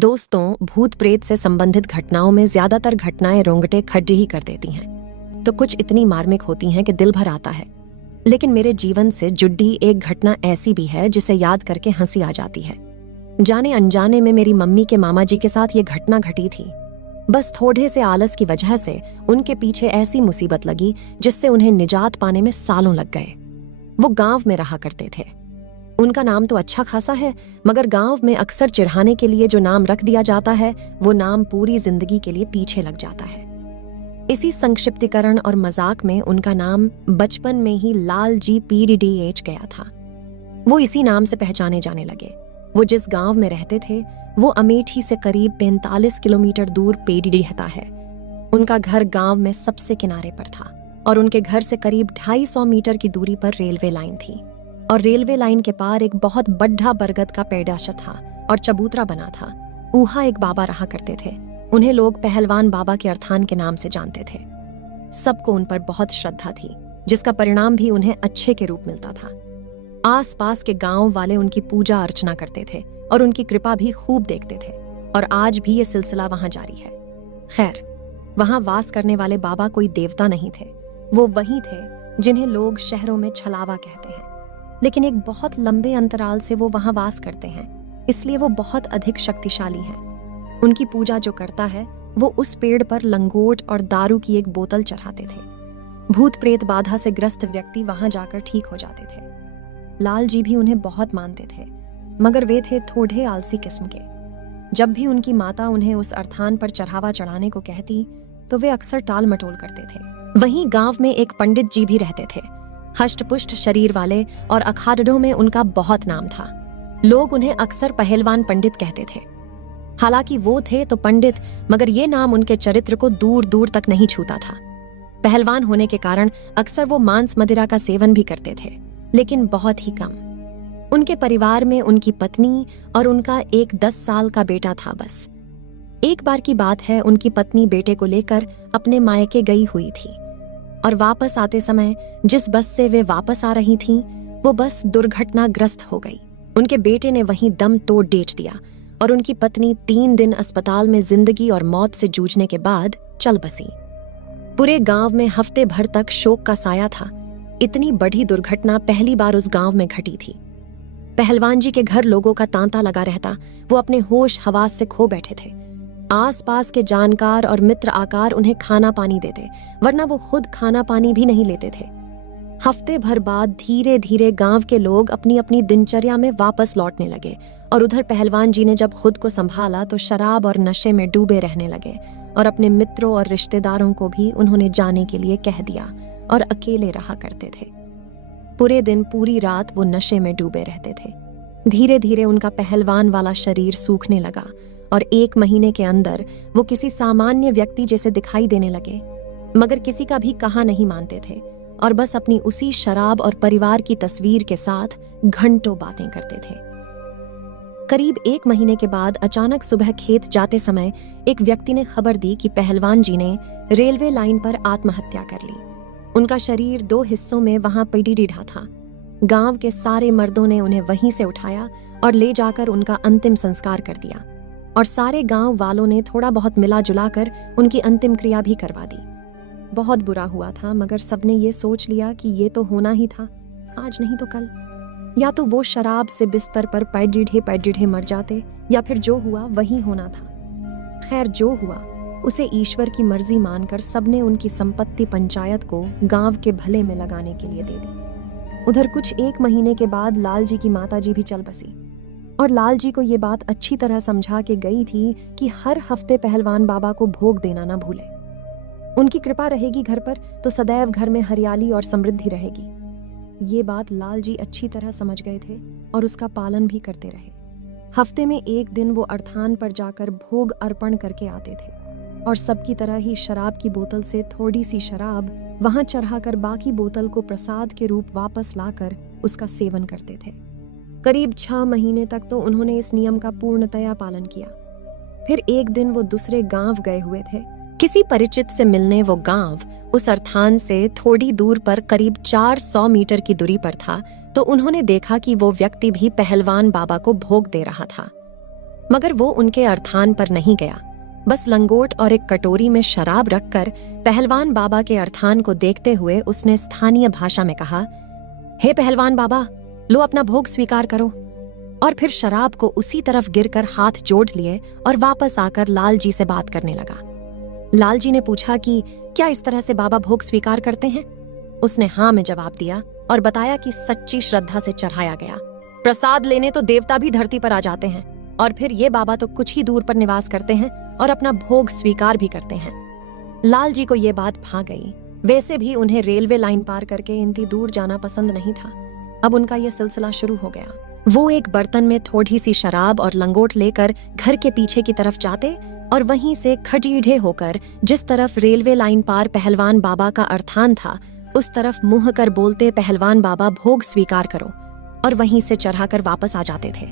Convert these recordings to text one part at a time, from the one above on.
दोस्तों, भूत प्रेत से संबंधित घटनाओं में ज्यादातर घटनाएं रोंगटे खड़े ही कर देती हैं, तो कुछ इतनी मार्मिक होती हैं कि दिल भर आता है। लेकिन मेरे जीवन से जुड़ी एक घटना ऐसी भी है जिसे याद करके हंसी आ जाती है। जाने अनजाने में मेरी मम्मी के मामा जी के साथ ये घटना घटी थी। बस थोड़े से आलस की वजह से उनके पीछे ऐसी मुसीबत लगी जिससे उन्हें निजात पाने में सालों लग गए। वो गांव में रहा करते थे। उनका नाम तो अच्छा खासा है, मगर गांव में अक्सर चिढ़ाने के लिए जो नाम रख दिया जाता है वो नाम पूरी जिंदगी के लिए पीछे लग जाता है। इसी संक्षिप्तीकरण और मजाक में उनका नाम बचपन में ही लाल जी PDDH गया था। वो इसी नाम से पहचाने जाने लगे। वो जिस गांव में रहते थे वो अमेठी से करीब 45 किलोमीटर दूर पेडी रहता है। उनका घर गांव में सबसे किनारे पर था और उनके घर से करीब 250 मीटर की दूरी पर रेलवे लाइन थी। और रेलवे लाइन के पार एक बहुत बड़ा बरगद का पेड़ाशा था और चबूतरा बना था। ऊहा एक बाबा रहा करते थे। उन्हें लोग पहलवान बाबा के अर्थान के नाम से जानते थे। सबको उन पर बहुत श्रद्धा थी, जिसका परिणाम भी उन्हें अच्छे के रूप मिलता था। आसपास के गांव वाले उनकी पूजा अर्चना करते थे और उनकी कृपा भी खूब देखते थे, और आज भी ये सिलसिला वहां जारी है। खैर, वहां वास करने वाले बाबा कोई देवता नहीं थे। वो वही थे जिन्हें लोग शहरों में छलावा कहते हैं, लेकिन एक बहुत लंबे अंतराल से वो वहां वास करते हैं, इसलिए वो बहुत अधिक शक्तिशाली हैं। उनकी पूजा जो करता है वो उस पेड़ पर लंगोट और दारू की एक बोतल चढ़ाते थे। भूत प्रेत बाधा से ग्रस्त व्यक्ति वहां जाकर ठीक हो जाते थे। लाल जी भी उन्हें बहुत मानते थे, मगर वे थे थोड़े आलसी किस्म के। जब भी उनकी माता उन्हें उस अर्थान पर चढ़ावा चढ़ाने को कहती तो वे अक्सर टाल मटोल करते थे। वहीं गांव में एक पंडित जी भी रहते थे, हष्टपुष्ट शरीर वाले, और अखाड़ों में उनका बहुत नाम था। लोग उन्हें अक्सर पहलवान पंडित कहते थे। हालांकि वो थे तो पंडित, मगर ये नाम उनके चरित्र को दूर दूर तक नहीं छूता था। पहलवान होने के कारण अक्सर वो मांस मदिरा का सेवन भी करते थे, लेकिन बहुत ही कम। उनके परिवार में उनकी पत्नी और उनका एक 10 साल का बेटा था बस। एक बार की बात है, उनकी पत्नी बेटे को लेकर अपने मायके गई हुई थी, और वापस आते समय जिस बस से वे वापस आ रही थीं, वो बस दुर्घटनाग्रस्त हो गई। उनके बेटे ने वहीं दम तोड़ डेच दिया और उनकी पत्नी 3 दिन अस्पताल में जिंदगी और मौत से जूझने के बाद चल बसी। पूरे गांव में हफ्ते भर तक शोक का साया था। इतनी बड़ी दुर्घटना पहली बार उस गांव में घटी थी। पहलवान जी के घर लोगों का तांता लगा रहता। वो अपने होश हवास से खो बैठे थे। आसपास के जानकार और मित्र आकार उन्हें खाना पानी देते, वरना वो खुद खाना पानी भी नहीं लेते थे। हफ्ते भर बाद धीरे धीरे गांव के लोग अपनी अपनी दिनचर्या में वापस लौटने लगे, और उधर पहलवान जी ने जब खुद को संभाला तो शराब और नशे में डूबे रहने लगे, और अपने मित्रों और रिश्तेदारों को भी उन्होंने जाने के लिए कह दिया और अकेले रहा करते थे। पूरे दिन पूरी रात वो नशे में डूबे रहते थे। धीरे धीरे उनका पहलवान वाला शरीर सूखने लगा और 1 महीने के अंदर वो किसी सामान्य व्यक्ति जैसे दिखाई देने लगे, मगर किसी का भी कहा नहीं मानते थे, और बस अपनी उसी शराब और परिवार की तस्वीर के साथ घंटों बातें करते थे। करीब 1 महीने के बाद अचानक सुबह खेत जाते समय एक व्यक्ति ने खबर दी कि पहलवान जी ने रेलवे लाइन पर आत्महत्या कर ली। उनका शरीर 2 हिस्सों में वहां पीढ़ा था। गांव के सारे मर्दों ने उन्हें वहीं से उठाया और ले जाकर उनका अंतिम संस्कार कर दिया, और सारे गांव वालों ने थोड़ा बहुत मिला जुला कर उनकी अंतिम क्रिया भी करवा दी। बहुत बुरा हुआ था, मगर सबने ये सोच लिया कि ये तो होना ही था, आज नहीं तो कल। या तो वो शराब से बिस्तर पर पैडीढ़े मर जाते, या फिर जो हुआ वही होना था। खैर, जो हुआ उसे ईश्वर की मर्जी मानकर सबने उनकी संपत्ति पंचायत को गांव के भले में लगाने के लिए दे दी। उधर कुछ 1 महीने के बाद लाल जी की माता जी भी चल बसी, और लाल जी को ये बात अच्छी तरह समझा के गई थी कि हर हफ्ते पहलवान बाबा को भोग देना ना भूले। उनकी कृपा रहेगी घर पर तो सदैव घर में हरियाली और समृद्धि रहेगी। ये बात लाल जी अच्छी तरह समझ गए थे और उसका पालन भी करते रहे। हफ्ते में 1 दिन वो अर्थान पर जाकर भोग अर्पण करके आते थे, और सबकी तरह ही शराब की बोतल से थोड़ी सी शराब वहां चढ़ाकर बाकी बोतल को प्रसाद के रूप वापस लाकर उसका सेवन करते थे। करीब 6 महीने तक तो उन्होंने इस नियम का पूर्णतया पालन किया। फिर एक दिन वो दूसरे गांव गए हुए थे। किसी परिचित से मिलने वो गांव उस अर्थान से थोड़ी दूर पर करीब 400 मीटर की दूरी पर था, तो उन्होंने देखा कि वो व्यक्ति भी पहलवान बाबा को भोग दे रहा था। मगर वो उनके अर्थान पर नहीं गया। बस लंगोट और एक कटोरी में शराब रखकर पहलवान बाबा के अर्थान को देखते हुए उसने स्थानीय भाषा में कहा, हे पहलवान बाबा, लो अपना भोग स्वीकार करो। और फिर शराब को उसी तरफ गिरकर हाथ जोड़ लिए और वापस आकर लाल जी से बात करने लगा। लाल जी ने पूछा कि क्या इस तरह से बाबा भोग स्वीकार करते हैं? उसने हाँ में जवाब दिया और बताया कि सच्ची श्रद्धा से चढ़ाया गया प्रसाद लेने तो देवता भी धरती पर आ जाते हैं, और फिर ये बाबा तो कुछ ही दूर पर निवास करते हैं और अपना भोग स्वीकार भी करते हैं। लाल जी को ये बात भा गई। वैसे भी उन्हें रेलवे लाइन पार करके इतनी दूर जाना पसंद नहीं था। अब उनका ये सिलसिला शुरू हो गया। वो एक बर्तन में थोड़ी सी शराब और लंगोट लेकर घर के पीछे की तरफ जाते और वहीं से खटीढ़े होकर जिस तरफ रेलवे लाइन पार पहलवान बाबा का अर्थान था उस तरफ मुंह कर बोलते, पहलवान बाबा भोग स्वीकार करो, और वहीं से चढ़ाकर वापस आ जाते थे।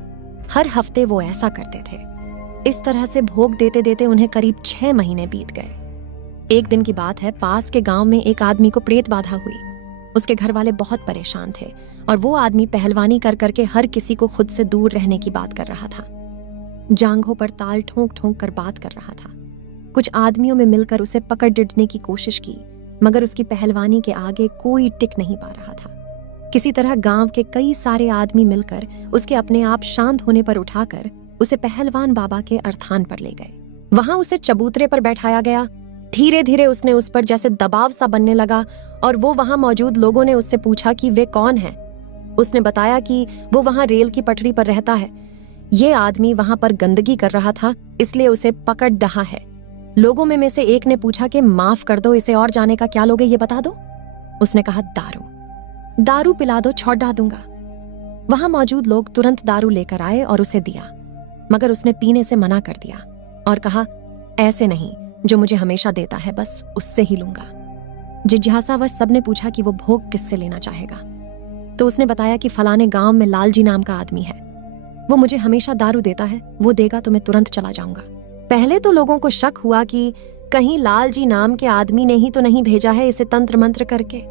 हर हफ्ते वो ऐसा करते थे। इस तरह से भोग देते देते उन्हें करीब 6 महीने बीत गए। एक दिन की बात है, पास के गांव में एक आदमी को प्रेत बाधा हुई। उसके घर वाले बहुत परेशान थे और वो आदमी पहलवानी कर करके हर किसी को खुद से दूर रहने की बात कर रहा था। जांघों पर ताल ठोंक ठोंक कर बात कर रहा था। कुछ आदमियों में मिलकर उसे पकड़ डिडने की कोशिश की, मगर उसकी पहलवानी के आगे कोई टिक नहीं पा रहा था। किसी तरह गांव के कई सारे आदमी मिलकर उसके अपने आप शांत होने पर उठाकर उसे पहलवान बाबा के अर्थान पर ले गए। वहां उसे चबूतरे पर बैठाया गया। धीरे धीरे उसने उस पर जैसे दबाव सा बनने लगा और वो वहां मौजूद लोगों ने उससे पूछा कि वे कौन है। उसने बताया कि वो वहां रेल की पटरी पर रहता है। ये आदमी वहां पर गंदगी कर रहा था, इसलिए उसे पकड़ डहा है। लोगों में से एक ने पूछा कि माफ कर दो, इसे और जाने का क्या लोगे ये बता दो। उसने कहा, दारू पिला दो, छौड़ा दूंगा। वहां मौजूद लोग तुरंत दारू लेकर आए और उसे दिया, मगर उसने पीने से मना कर दिया और कहा, ऐसे नहीं, जो मुझे हमेशा देता है बस उससे ही लूंगा। जिज्ञासावश सबने पूछा कि वो भोग किससे लेना चाहेगा, तो उसने बताया कि फलाने गांव में लाल जी नाम का आदमी है, वो मुझे हमेशा दारू देता है, वो देगा तो मैं तुरंत चला जाऊंगा। पहले तो लोगों को शक हुआ कि कहीं लाल जी नाम के आदमी ने ही तो नहीं भेजा है इसे तंत्र मंत्र करके,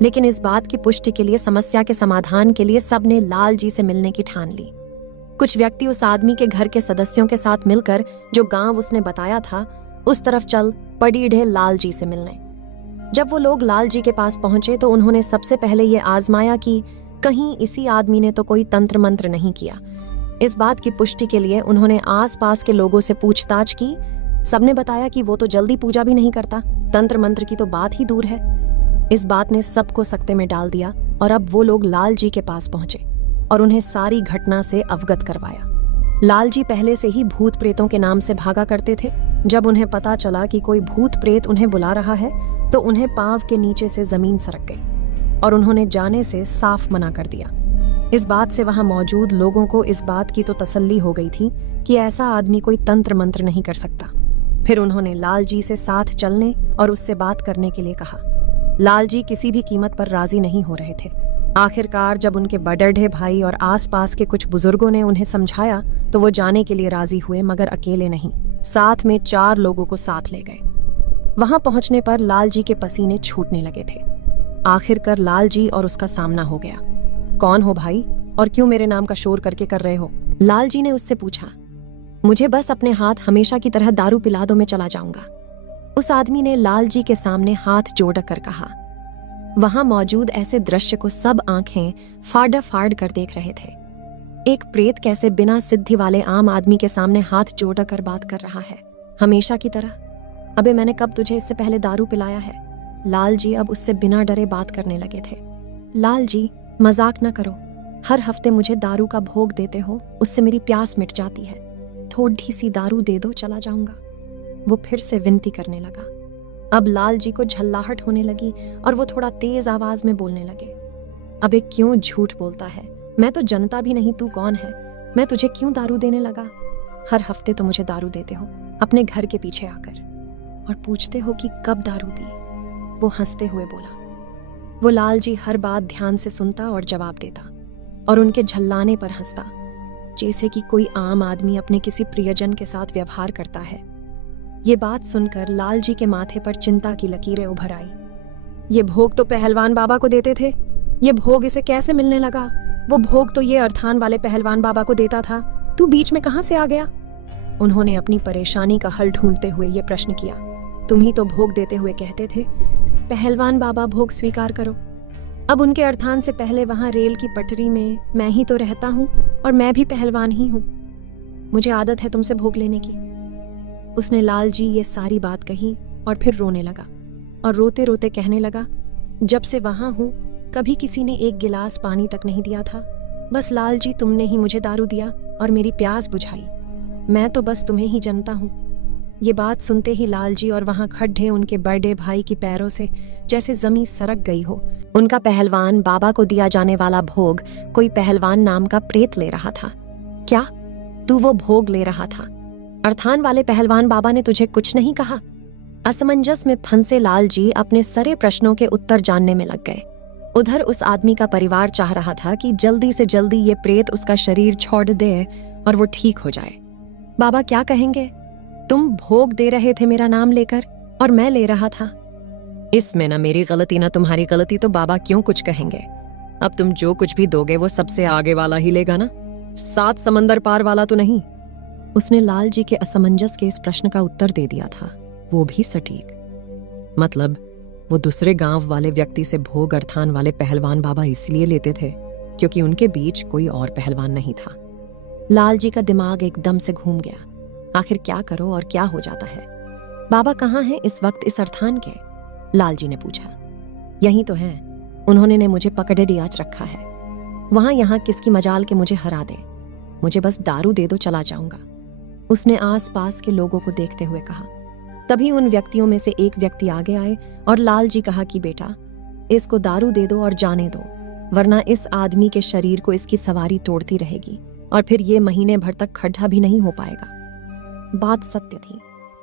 लेकिन इस बात की पुष्टि के लिए, समस्या के समाधान के लिए सबने लाल जी से मिलने की ठान ली। कुछ व्यक्ति उस आदमी के घर के सदस्यों के साथ मिलकर जो गांव उसने बताया था उस तरफ चल पड़ीढ़े लाल जी से मिलने। जब वो लोग लाल जी के पास पहुंचे तो उन्होंने सबसे पहले ये आजमाया कि कहीं इसी आदमी ने तो कोई तंत्र मंत्र नहीं किया। इस बात की पुष्टि के लिए उन्होंने आसपास के लोगों से पूछताछ की। सबने बताया कि वो तो जल्दी पूजा भी नहीं करता, तंत्र मंत्र की तो बात ही दूर है। इस बात ने सबको सकते में डाल दिया और अब वो लोग लाल जी के पास पहुंचे और उन्हें सारी घटना से अवगत करवाया। लाल जी पहले से ही भूत प्रेतों के नाम से भागा करते थे। जब उन्हें पता चला कि कोई भूत प्रेत उन्हें बुला रहा है तो उन्हें पांव के नीचे से जमीन सरक गई और उन्होंने जाने से साफ मना कर दिया। इस बात से वहां मौजूद लोगों को इस बात की तो तसल्ली हो गई थी कि ऐसा आदमी कोई तंत्र मंत्र नहीं कर सकता। फिर उन्होंने लाल जी से साथ चलने और उससे बात करने के लिए कहा। लाल जी किसी भी कीमत पर राजी नहीं हो रहे थे। आखिरकार जब उनके बड़ढ़े भाई और आसपास के कुछ बुजुर्गों ने उन्हें समझाया तो वो जाने के लिए राजी हुए, मगर अकेले नहीं, साथ में 4 लोगों को साथ ले गए। वहां पहुंचने पर लाल जी के पसीने छूटने लगे थे। आखिरकार लाल जी और उसका सामना हो गया। कौन हो भाई और क्यों मेरे नाम का शोर करके कर रहे हो? लाल जी ने उससे पूछा। मुझे बस अपने हाथ हमेशा की तरह दारू पिला दो, मैं चला जाऊंगा। उस आदमी ने लाल जी के सामने हाथ जोड़कर कहा। वहां मौजूद ऐसे दृश्य को सब आंखें फाड़ फाड़ कर देख रहे थे। एक प्रेत कैसे बिना सिद्धि वाले आम आदमी के सामने हाथ जोड़कर बात कर रहा है, हमेशा की तरह। अबे मैंने कब तुझे इससे पहले दारू पिलाया है? लाल जी अब उससे बिना डरे बात करने लगे थे। लाल जी, मजाक न करो, हर हफ्ते मुझे दारू का भोग देते हो, उससे मेरी प्यास मिट जाती है, थोड़ी सी दारू दे दो, चला जाऊंगा। वो फिर से विनती करने लगा। अब लाल जी को झल्लाहट होने लगी और वो थोड़ा तेज आवाज में बोलने लगे। अबे क्यों झूठ बोलता है? मैं तो जनता भी नहीं, तू कौन है? मैं तुझे क्यों दारू देने लगा? हर हफ्ते तो मुझे दारू देते हो अपने घर के पीछे आकर और पूछते हो कि कब दारू दी। वो हंसते हुए बोला। वो लाल जी हर बात ध्यान से सुनता और जवाब देता और उनके झल्लाने पर हंसता, जैसे कि कोई आम आदमी अपने किसी प्रियजन के साथ व्यवहार करता है। ये बात सुनकर लाल जी के माथे पर चिंता की लकीरें उभर आई। ये भोग तो पहलवान बाबा को देते थे, ये भोग इसे कैसे मिलने लगा? वो भोग तो ये अर्थान वाले पहलवान बाबा को देता था, तू बीच में कहां से आ गया? उन्होंने अपनी परेशानी का हल ढूंढते हुए ये प्रश्न किया। तुम ही तो भोग देते हुए कहते थे, पहलवान बाबा भोग स्वीकार करो। अब उनके अर्थान से पहले वहां रेल की पटरी में मैं ही तो रहता हूं और मैं भी पहलवान ही हूं। मुझे आदत है तुमसे भोग लेने की। उसने लाल जी ये सारी बात कही और फिर रोने लगा और रोते रोते कहने लगा, जब से वहां हूं कभी किसी ने एक गिलास पानी तक नहीं दिया था। बस लाल जी तुमने ही मुझे दारू दिया और मेरी प्यास बुझाई। मैं तो बस तुम्हें ही जानता हूं। ये बात सुनते ही लाल जी और वहां खड़े उनके बड़े भाई की पैरों से जैसे जमीन सरक गई हो। उनका पहलवान बाबा को दिया जाने वाला भोग कोई पहलवान नाम का प्रेत ले रहा था। क्या तू वो भोग ले रहा था? अर्थान वाले पहलवान बाबा ने तुझे कुछ नहीं कहा? असमंजस में फंसे लाल जी अपने सारे प्रश्नों के उत्तर जानने में लग गए। उधर उस आदमी का परिवार चाह रहा था कि जल्दी से जल्दी ये प्रेत उसका शरीर छोड़ दे और वो ठीक हो जाए। बाबा क्या कहेंगे? तुम भोग दे रहे थे मेरा नाम लेकर और मैं ले रहा था। इसमें ना मेरी गलती ना तुम्हारी गलती, तो बाबा क्यों कुछ कहेंगे? अब तुम जो कुछ भी दोगे वो सबसे आगे वाला ही लेगा ना, 7 समंदर पार वाला तो नहीं। उसने लाल जी के असमंजस के इस प्रश्न का उत्तर दे दिया था, वो भी सटीक। मतलब वो दूसरे गांव वाले व्यक्ति से भोग अर्थान वाले पहलवान बाबा इसलिए लेते थे क्योंकि उनके बीच कोई और पहलवान नहीं था। लाल जी का दिमाग एकदम से घूम गया। आखिर क्या करो और क्या हो जाता है? बाबा कहाँ हैं इस वक्त इस अर्थान के? लाल जी ने पूछा। यही तो है, उन्होंने ने मुझे पकड़े डियाच रखा है। वहां यहाँ किसकी मजाल के मुझे हरा दे। मुझे बस दारू दे दो, चला जाऊंगा। उसने आस पास के लोगों को देखते हुए कहा। तभी उन व्यक्तियों में से एक व्यक्ति आगे आए और लाल जी कहा कि बेटा, इसको दारू दे दो और जाने दो, वरना इस आदमी के शरीर को इसकी सवारी तोड़ती रहेगी और फिर ये महीने भर तक खड्डा भी नहीं हो पाएगा। बात सत्य थी।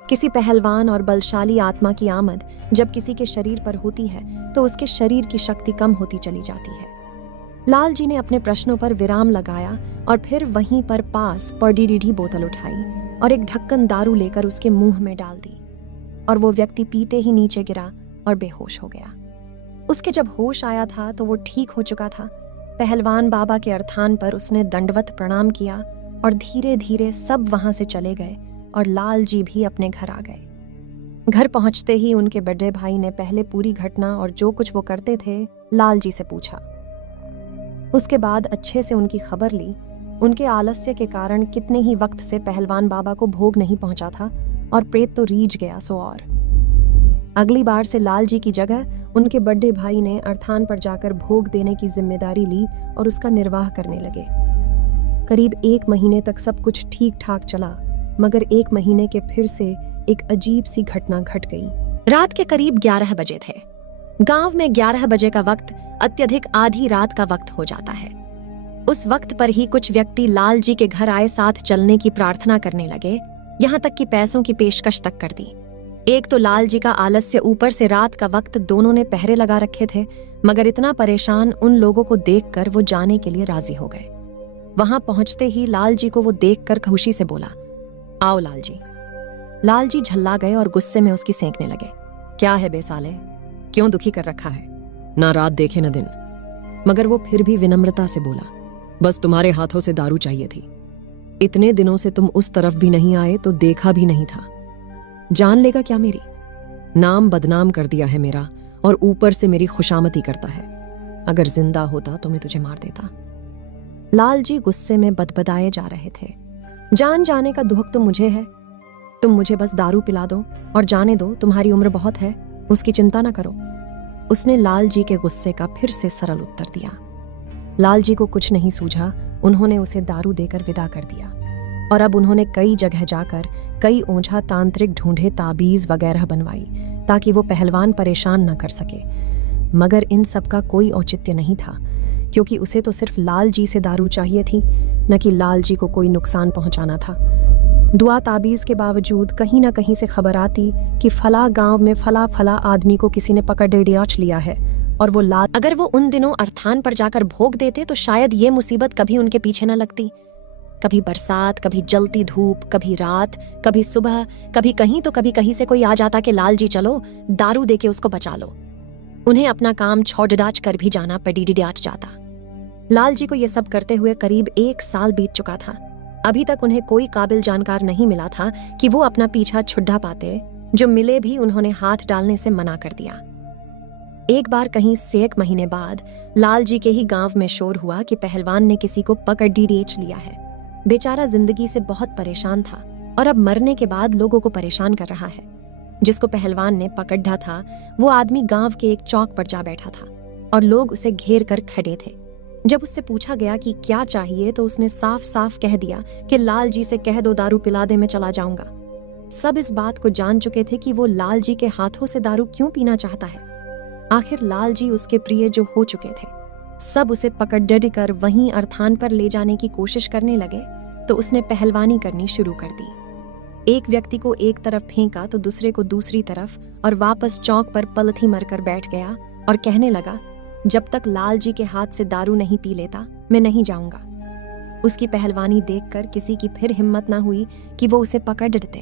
किसी पहलवान और बलशाली आत्मा की आमद जब किसी के शरीर पर होती है तो उसके शरीर की शक्ति कम होती चली जाती है। लाल जी ने अपने प्रश्नों पर विराम लगाया और फिर वहीं पर पास पड़ी रीढ़ी बोतल उठाई और एक ढक्कन दारू लेकर उसके मुंह में डाल दी और वो व्यक्ति पीते ही नीचे गिरा और बेहोश हो गया। उसके जब होश आया था तो वो ठीक हो चुका था। पहलवान बाबा के अर्थान पर उसने दंडवत प्रणाम किया और धीरे धीरे सब वहां से चले गए और लाल जी भी अपने घर आ गए। घर पहुंचते ही उनके बड़े भाई ने पहले पूरी घटना और जो कुछ वो करते थे लाल जी से पूछा। उसके बाद अच्छे से उनकी खबर ली। उनके आलस्य के कारण कितने ही वक्त से पहलवान बाबा को भोग नहीं पहुंचा था और प्रेत तो रीझ गया सो और। अगली बार से लाल जी की जगह उनके बड़े भाई ने अर्थान पर जाकर भोग देने की जिम्मेदारी ली और उसका निर्वाह करने लगे। करीब 1 महीने तक सब कुछ ठीक ठाक चला, मगर 1 महीने के फिर से एक अजीब सी घटना घट गई। रात के करीब 11 बजे थे। गांव में 11 बजे का वक्त अत्यधिक आधी रात का वक्त हो जाता है। उस वक्त पर ही कुछ व्यक्ति लाल जी के घर आए साथ चलने की प्रार्थना करने लगे, यहाँ तक कि पैसों की पेशकश तक कर दी। एक तो लाल जी का आलस्य, ऊपर से रात का वक्त, दोनों ने पहरे लगा रखे थे, मगर इतना परेशान उन लोगों को देखकर वो जाने के लिए राजी हो गए। वहां पहुंचते ही लाल जी को वो देखकर खुशी से बोला, आओ लाल जी। लाल जी झल्ला गए और गुस्से में उसकी सेंकने लगे। क्या है बेसाले, क्यों दुखी कर रखा है? ना रात देखे न दिन। मगर वो फिर भी विनम्रता से बोला, बस तुम्हारे हाथों से दारू चाहिए थी। इतने दिनों से तुम उस तरफ भी नहीं आए तो देखा भी नहीं था। जान लेगा क्या मेरी? नाम बदनाम कर दिया है मेरा और ऊपर से मेरी खुशामती करता है। अगर जिंदा होता तो मैं तुझे मार देता। लाल जी गुस्से में बदबदाए जा रहे थे। जान जाने का दुहक तो मुझे है। तुम मुझे बस दारू पिला दो और जाने दो, तुम्हारी उम्र बहुत है, उसकी चिंता ना करो। उसने लाल जी के गुस्से का फिर से सरल उत्तर दिया। लाल जी को कुछ नहीं सूझा। उन्होंने उसे दारू देकर विदा कर दिया और अब उन्होंने कई जगह जाकर कई ओझा तांत्रिक ढूंढे, ताबीज वगैरह बनवाई ताकि वो पहलवान परेशान न कर सके। मगर इन सब का कोई औचित्य नहीं था, क्योंकि उसे तो सिर्फ लाल जी से दारू चाहिए थी, न कि लाल जी को कोई नुकसान पहुंचाना था। दुआ ताबीज के बावजूद कहीं ना कहीं से खबर आती कि फला गांव में फला फला आदमी को किसी ने पकड़ डियाच लिया है और वो लाल। अगर वो उन दिनों अर्थान पर जाकर भोग देते तो शायद ये मुसीबत कभी उनके पीछे न लगती। कभी बरसात, कभी जलती धूप, कभी रात, कभी सुबह, कभी कहीं तो कभी कहीं से कोई आ जाता कि लाल जी चलो दारू देके उसको बचा लो। उन्हें अपना काम छोड़-डाच कर भी जाना पड़ी, डियाच जाता। लाल जी को ये सब करते हुए करीब 1 साल बीत चुका था। अभी तक उन्हें कोई काबिल जानकार नहीं मिला था कि वो अपना पीछा छुड़ा पाते। जो मिले भी उन्होंने हाथ डालने से मना कर दिया। एक बार कहीं से 1 महीने बाद लाल जी के ही गांव में शोर हुआ कि पहलवान ने किसी को पकड़ बेच लिया है। बेचारा जिंदगी से बहुत परेशान था और अब मरने के बाद लोगों को परेशान कर रहा है। जिसको पहलवान ने पकड़ा था वो आदमी गांव के एक चौक पर जा बैठा था और लोग उसे घेर कर खड़े थे। जब उससे पूछा गया कि क्या चाहिए तो उसने साफ साफ कह दिया कि लाल जी से कह दो दारू पिला दे, मैं चला जाऊंगा। सब इस बात को जान चुके थे कि वो लाल जी के हाथों से दारू क्यों पीना चाहता है। आखिर लाल जी उसके प्रिय जो हो चुके थे। सब उसे पकड़ कर वहीं अर्थान पर ले जाने की कोशिश करने लगे तो उसने पहलवानी करनी शुरू कर दी। एक व्यक्ति को एक तरफ फेंका तो दूसरे को दूसरी तरफ और वापस चौक पर पलथी मरकर बैठ गया और कहने लगा, जब तक लाल जी के हाथ से दारू नहीं पी लेता मैं नहीं जाऊंगा। उसकी पहलवानी देखकर किसी की फिर हिम्मत ना हुई कि वो उसे पकड़ देते।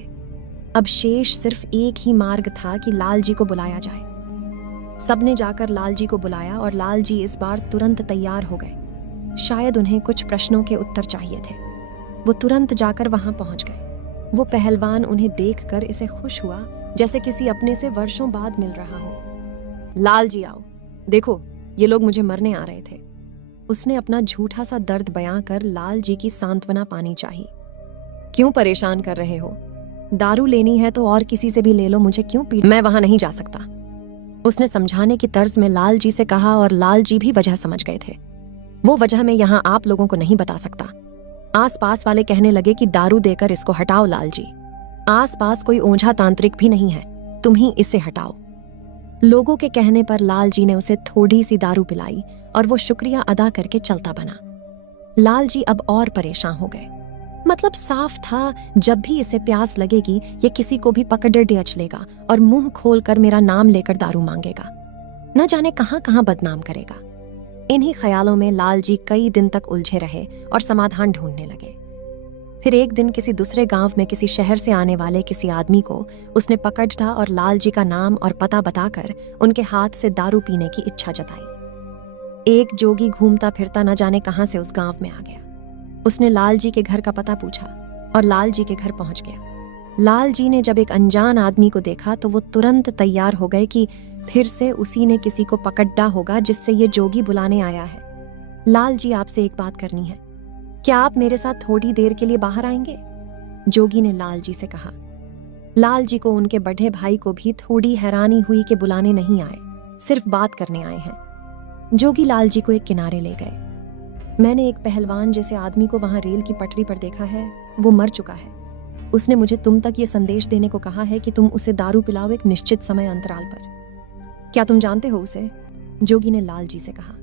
अब शेष सिर्फ एक ही मार्ग था कि लाल जी को बुलाया जाए। सबने जाकर लाल जी को बुलाया और लाल जी इस बार तुरंत तैयार हो गए। शायद उन्हें कुछ प्रश्नों के उत्तर चाहिए थे। वो तुरंत जाकर वहां पहुंच गए। वो पहलवान उन्हें देखकर इसे खुश हुआ जैसे किसी अपने से वर्षों बाद मिल रहा हो। लाल जी आओ, देखो ये लोग मुझे मरने आ रहे थे। उसने अपना झूठा सा दर्द बयां कर लाल जी की सांत्वना पानी चाहिए। क्यों परेशान कर रहे हो? दारू लेनी है तो और किसी से भी ले लो, मुझे क्यों पी? मैं वहां नहीं जा सकता। उसने समझाने की तर्ज में लाल जी से कहा और लाल जी भी वजह समझ गए थे। वो वजह मैं यहाँ आप लोगों को नहीं बता सकता। आसपास वाले कहने लगे कि दारू देकर इसको हटाओ लाल जी। आसपास कोई ओझा तांत्रिक भी नहीं है, तुम ही इसे हटाओ। लोगों के कहने पर लाल जी ने उसे थोड़ी सी दारू पिलाई और वो शुक्रिया अदा करके चलता बना। लाल जी अब और परेशान हो गए। मतलब साफ था जब भी इसे प्यास लगेगी ये किसी को भी पकड़ डेच लेगा और मुंह खोलकर मेरा नाम लेकर दारू मांगेगा। न जाने कहां कहां बदनाम करेगा। इन्हीं ख्यालों में लाल जी कई दिन तक उलझे रहे और समाधान ढूंढने लगे। फिर एक दिन किसी दूसरे गांव में किसी शहर से आने वाले किसी आदमी को उसने पकड़ा और लाल जी का नाम और पता बताकर उनके हाथ से दारू पीने की इच्छा जताई। एक जोगी घूमता फिरता न जाने कहां से उस गांव में आ गया। उसने लाल जी के घर का पता पूछा और लाल जी के घर पहुंच गया। लाल जी ने जब एक अनजान आदमी को देखा तो वो तुरंत तैयार हो गए कि फिर से उसी ने किसी को पकड़ा होगा जिससे ये जोगी बुलाने आया है। लाल जी, आपसे एक बात करनी है, क्या आप मेरे साथ थोड़ी देर के लिए बाहर आएंगे? जोगी ने लाल जी से कहा। लाल जी को उनके बड़े भाई को भी थोड़ी हैरानी हुई कि बुलाने नहीं आए, सिर्फ बात करने आए हैं। जोगी लाल जी को एक किनारे ले गए। मैंने एक पहलवान जैसे आदमी को वहां रेल की पटरी पर देखा है, वो मर चुका है। उसने मुझे तुम तक ये संदेश देने को कहा है कि तुम उसे दारू पिलाओ एक निश्चित समय अंतराल पर। क्या तुम जानते हो उसे? जोगी ने लाल जी से कहा।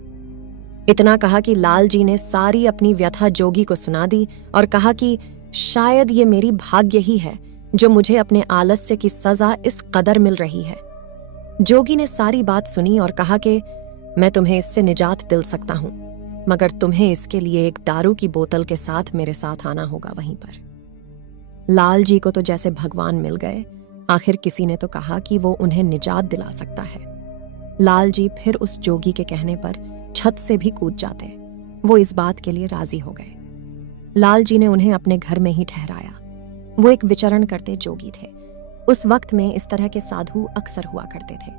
इतना कहा कि लाल जी ने सारी अपनी व्यथा जोगी को सुना दी और कहा कि शायद ये मेरी भाग्य ही है जो मुझे अपने आलस्य की सजा इस कदर मिल रही है। जोगी ने सारी बात सुनी और कहा कि मैं तुम्हें इससे निजात दिल सकता हूं, मगर तुम्हें इसके लिए एक दारू की बोतल के साथ मेरे साथ आना होगा वहीं पर। लाल जी को तो जैसे भगवान मिल गए। आखिर किसी ने तो कहा कि वो उन्हें निजात दिला सकता है। लाल जी फिर उस जोगी के कहने पर छत से भी कूद जाते। वो इस बात के लिए राजी हो गए। लाल जी ने उन्हें अपने घर में ही ठहराया। वो एक विचरण करते जोगी थे। उस वक्त में इस तरह के साधु अक्सर हुआ करते थे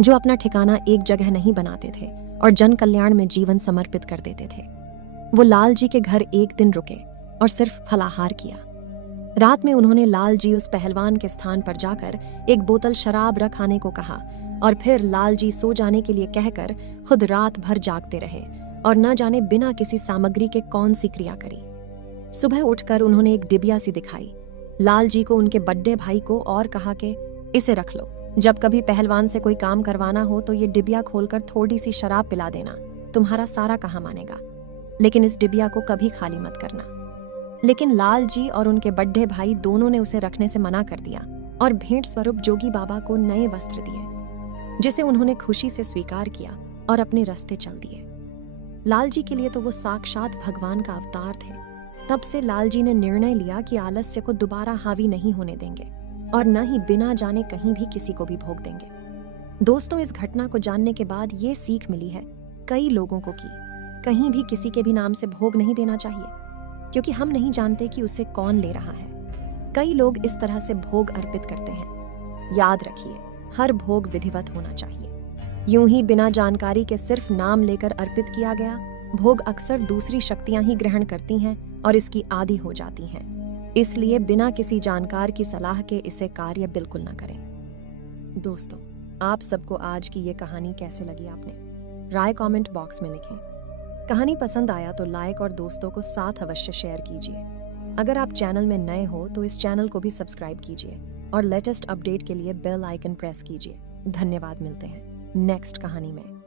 जो अपना ठिकाना एक जगह नहीं बनाते थे और जन कल्याण में जीवन समर्पित कर देते थे। वो लाल जी के घर एक दिन रुके और सिर्फ फलाहार किया। रात में उन्होंने लाल जी उस पहलवान के स्थान पर जाकर एक बोतल शराब रख आने को कहा और फिर लाल जी सो जाने के लिए कहकर खुद रात भर जागते रहे और न जाने बिना किसी सामग्री के कौन सी क्रिया करी। सुबह उठकर उन्होंने एक डिबिया सी दिखाई लाल जी को, उनके बड़े भाई को, और कहा कि इसे रख लो। जब कभी पहलवान से कोई काम करवाना हो तो ये डिबिया खोलकर थोड़ी सी शराब पिला देना, तुम्हारा सारा कहा मानेगा, लेकिन इस डिबिया को कभी खाली मत करना। लेकिन लाल जी और उनके बड़े भाई दोनों ने उसे रखने से मना कर दिया और भेंट स्वरूप जोगी बाबा को नए वस्त्र दिए, जिसे उन्होंने खुशी से स्वीकार किया और अपने रास्ते चल दिए। लाल जी के लिए तो वो साक्षात भगवान का अवतार थे। तब से लाल जी ने निर्णय लिया कि आलस्य को दोबारा हावी नहीं होने देंगे और न ही बिना जाने कहीं भी किसी को भी भोग देंगे। दोस्तों, इस घटना को जानने के बाद ये सीख मिली है कई लोगों को कि कहीं भी किसी के भी नाम से भोग नहीं देना चाहिए। क्योंकि हम नहीं जानते कि उसे कौन ले रहा है। कई लोग इस तरह से भोग अर्पित करते हैं। याद रखिए, हर भोग विधिवत होना चाहिए। यूं ही बिना जानकारी के सिर्फ नाम लेकर अर्पित किया गया भोग अक्सर दूसरी शक्तियां ही ग्रहण करती हैं और इसकी आदी हो जाती हैं। इसलिए बिना किसी जानकार की सलाह के इसे कार्य बिल्कुल ना करें। दोस्तों, आप सबको आज की ये कहानी कैसे लगी आपने राय कमेंट बॉक्स में लिखें। कहानी पसंद आया तो लाइक और दोस्तों को साथ अवश्य शेयर कीजिए। अगर आप चैनल में नए हो तो इस चैनल को भी सब्सक्राइब कीजिए और लेटेस्ट अपडेट के लिए बेल आइकन प्रेस कीजिए। धन्यवाद। मिलते हैं नेक्स्ट कहानी में।